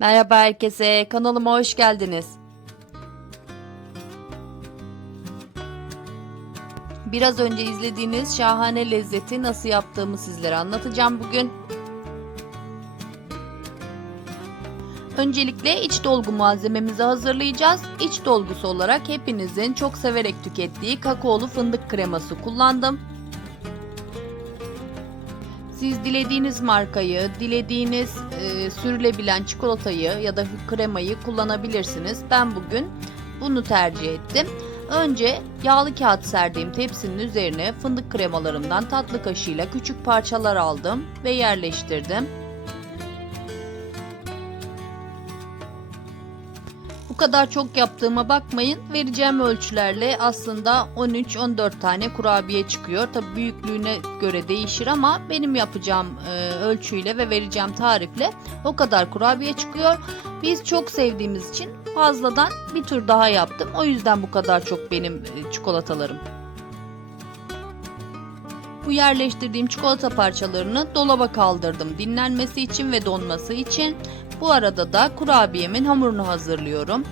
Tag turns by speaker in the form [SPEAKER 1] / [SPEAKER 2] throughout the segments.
[SPEAKER 1] Merhaba herkese, kanalıma hoş geldiniz. Biraz önce izlediğiniz şahane lezzeti nasıl yaptığımı sizlere anlatacağım bugün. Öncelikle iç dolgu malzememizi hazırlayacağız. İç dolgusu olarak hepinizin çok severek tükettiği kakaolu fındık kreması kullandım. Siz dilediğiniz markayı, dilediğiniz e, sürülebilen çikolatayı ya da kremayı kullanabilirsiniz. Ben bugün bunu tercih ettim. Önce yağlı kağıt serdiğim tepsinin üzerine fındık kremalarımdan tatlı kaşığıyla küçük parçalar aldım ve yerleştirdim. Kadar çok yaptığıma bakmayın. Vereceğim ölçülerle aslında 13-14 tane kurabiye çıkıyor. Tabi büyüklüğüne göre değişir ama benim yapacağım e, ölçüyle ve vereceğim tarifle o kadar kurabiye çıkıyor. Biz çok sevdiğimiz için fazladan bir tur daha yaptım. O yüzden bu kadar çok benim e, çikolatalarım. Bu yerleştirdiğim çikolata parçalarını dolaba kaldırdım dinlenmesi için ve donması için. Bu arada da kurabiyemin hamurunu hazırlıyorum.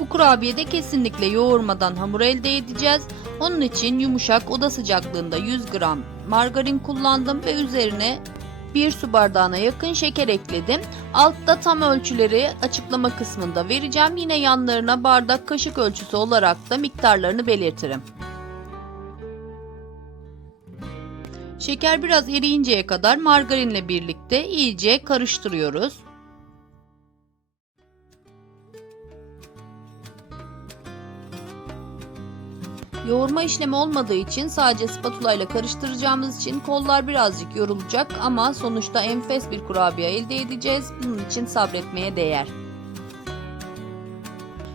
[SPEAKER 1] Bu kurabiyede kesinlikle yoğurmadan hamur elde edeceğiz. Onun için yumuşak oda sıcaklığında 100 gram margarin kullandım ve üzerine 1 su bardağına yakın şeker ekledim. Altta tam ölçüleri açıklama kısmında vereceğim. Yine yanlarına bardak kaşık ölçüsü olarak da miktarlarını belirtirim. Şeker biraz eriyinceye kadar margarinle birlikte iyice karıştırıyoruz. Yoğurma işlemi olmadığı için sadece spatula ile karıştıracağımız için kollar birazcık yorulacak ama sonuçta enfes bir kurabiye elde edeceğiz. Bunun için sabretmeye değer.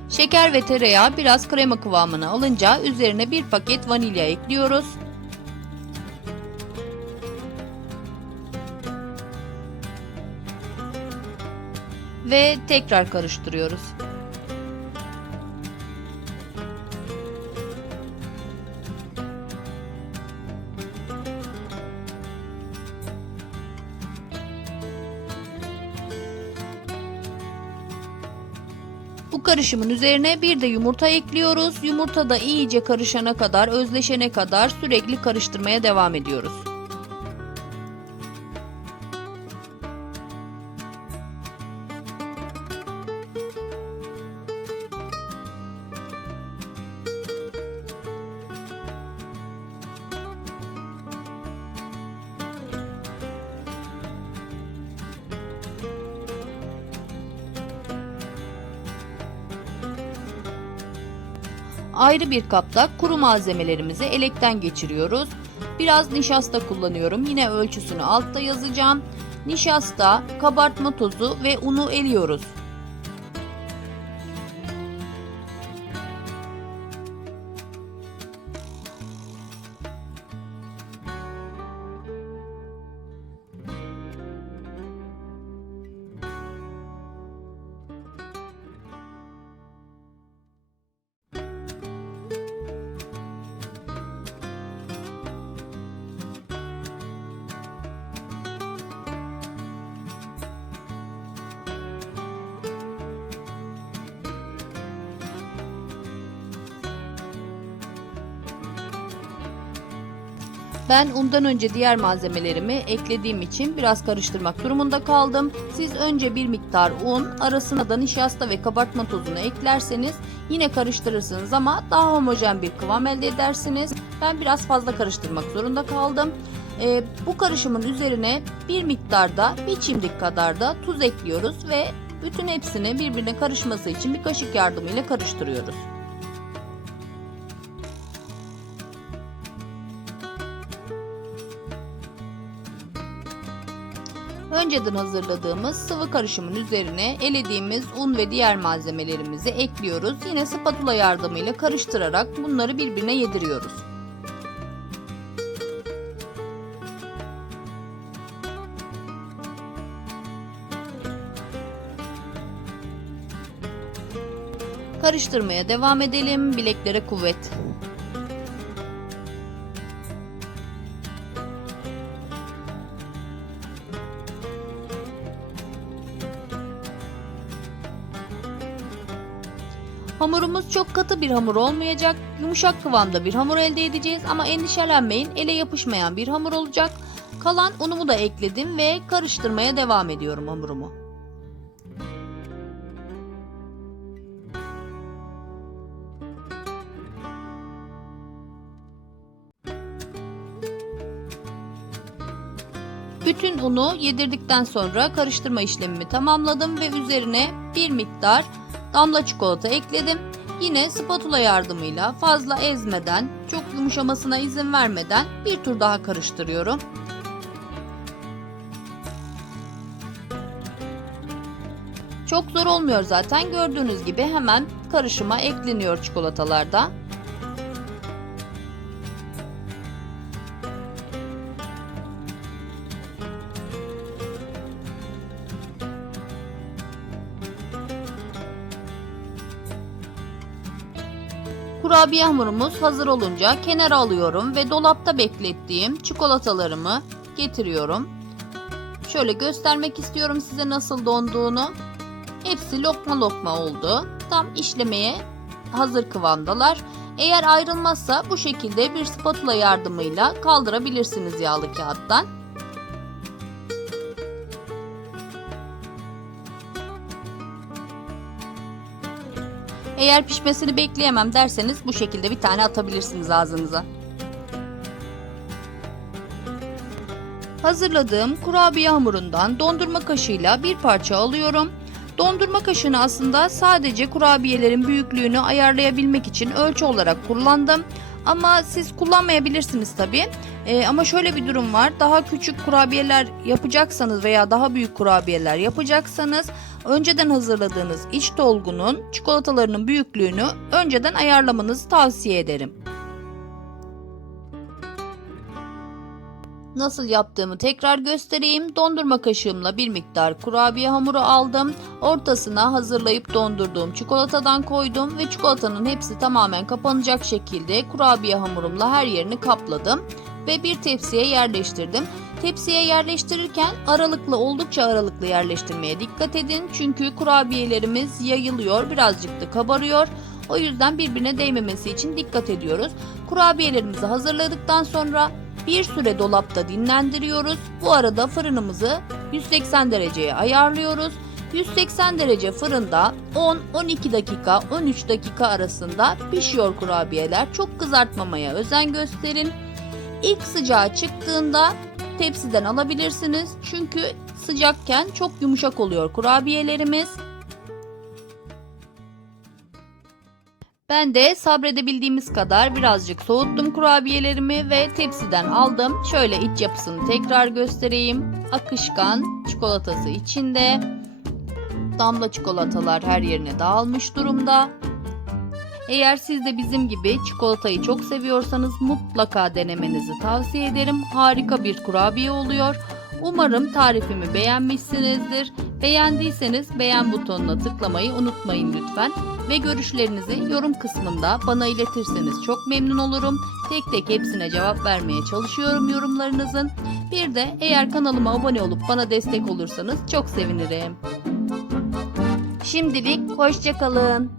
[SPEAKER 1] Şeker ve tereyağı biraz krema kıvamına alınca üzerine bir paket vanilya ekliyoruz. Ve tekrar karıştırıyoruz. Bu karışımın üzerine bir de yumurta ekliyoruz. Yumurta da iyice karışana kadar, özleşene kadar sürekli karıştırmaya devam ediyoruz. Ayrı bir kapta kuru malzemelerimizi elekten geçiriyoruz. Biraz nişasta kullanıyorum. Yine ölçüsünü altta yazacağım. Nişasta, kabartma tozu ve unu eliyoruz. Ben undan önce diğer malzemelerimi eklediğim için biraz karıştırmak durumunda kaldım. Siz önce bir miktar un, arasına da nişasta ve kabartma tozunu eklerseniz yine karıştırırsınız ama daha homojen bir kıvam elde edersiniz. Ben biraz fazla karıştırmak zorunda kaldım. Ee, bu karışımın üzerine bir miktarda bir çimdik kadar da tuz ekliyoruz ve bütün hepsini birbirine karışması için bir kaşık yardımıyla karıştırıyoruz. Önceden hazırladığımız sıvı karışımın üzerine elediğimiz un ve diğer malzemelerimizi ekliyoruz. Yine spatula yardımıyla karıştırarak bunları birbirine yediriyoruz. Karıştırmaya devam edelim. Bileklere kuvvet. Hamurumuz çok katı bir hamur olmayacak. Yumuşak kıvamda bir hamur elde edeceğiz ama endişelenmeyin ele yapışmayan bir hamur olacak. Kalan unumu da ekledim ve karıştırmaya devam ediyorum hamurumu. Bütün unu yedirdikten sonra karıştırma işlemimi tamamladım ve üzerine bir miktar damla çikolata ekledim. Yine spatula yardımıyla fazla ezmeden, çok yumuşamasına izin vermeden bir tur daha karıştırıyorum. Çok zor olmuyor zaten. Gördüğünüz gibi hemen karışıma ekleniyor çikolatalarda. Kurabiye hamurumuz hazır olunca kenara alıyorum ve dolapta beklettiğim çikolatalarımı getiriyorum. Şöyle göstermek istiyorum size nasıl donduğunu. Hepsi lokma lokma oldu. Tam işlemeye hazır kıvamdalar. Eğer ayrılmazsa bu şekilde bir spatula yardımıyla kaldırabilirsiniz yağlı kağıttan. Eğer pişmesini bekleyemem derseniz bu şekilde bir tane atabilirsiniz ağzınıza. Hazırladığım kurabiye hamurundan dondurma kaşığıyla bir parça alıyorum. Dondurma kaşığını aslında sadece kurabiyelerin büyüklüğünü ayarlayabilmek için ölçü olarak kullandım. Ama siz kullanmayabilirsiniz tabi. ama şöyle bir durum var. Daha küçük kurabiyeler yapacaksanız veya daha büyük kurabiyeler yapacaksanız önceden hazırladığınız iç dolgunun çikolatalarının büyüklüğünü önceden ayarlamanızı tavsiye ederim. Nasıl yaptığımı tekrar göstereyim. Dondurma kaşığımla bir miktar kurabiye hamuru aldım. Ortasına hazırlayıp dondurduğum çikolatadan koydum ve çikolatanın hepsi tamamen kapanacak şekilde kurabiye hamurumla her yerini kapladım ve bir tepsiye yerleştirdim. Tepsiye yerleştirirken aralıklı oldukça aralıklı yerleştirmeye dikkat edin. Çünkü kurabiyelerimiz yayılıyor, birazcık da kabarıyor. O yüzden birbirine değmemesi için dikkat ediyoruz. Kurabiyelerimizi hazırladıktan sonra bir süre dolapta dinlendiriyoruz. Bu arada fırınımızı 180 dereceye ayarlıyoruz. 180 derece fırında 10-12 dakika 13 dakika arasında pişiyor kurabiyeler. Çok kızartmamaya özen gösterin. İlk sıcağı çıktığında tepsiden alabilirsiniz. Çünkü sıcakken çok yumuşak oluyor kurabiyelerimiz. Ben de sabredebildiğimiz kadar birazcık soğuttum kurabiyelerimi ve tepsiden aldım. Şöyle iç yapısını tekrar göstereyim. Akışkan çikolatası içinde. Damla çikolatalar her yerine dağılmış durumda. Eğer siz de bizim gibi çikolatayı çok seviyorsanız mutlaka denemenizi tavsiye ederim. Harika bir kurabiye oluyor. Umarım tarifimi beğenmişsinizdir. Beğendiyseniz beğen butonuna tıklamayı unutmayın lütfen. Ve görüşlerinizi yorum kısmında bana iletirseniz çok memnun olurum. Tek tek hepsine cevap vermeye çalışıyorum yorumlarınızın. Bir de eğer kanalıma abone olup bana destek olursanız çok sevinirim. Şimdilik hoşçakalın.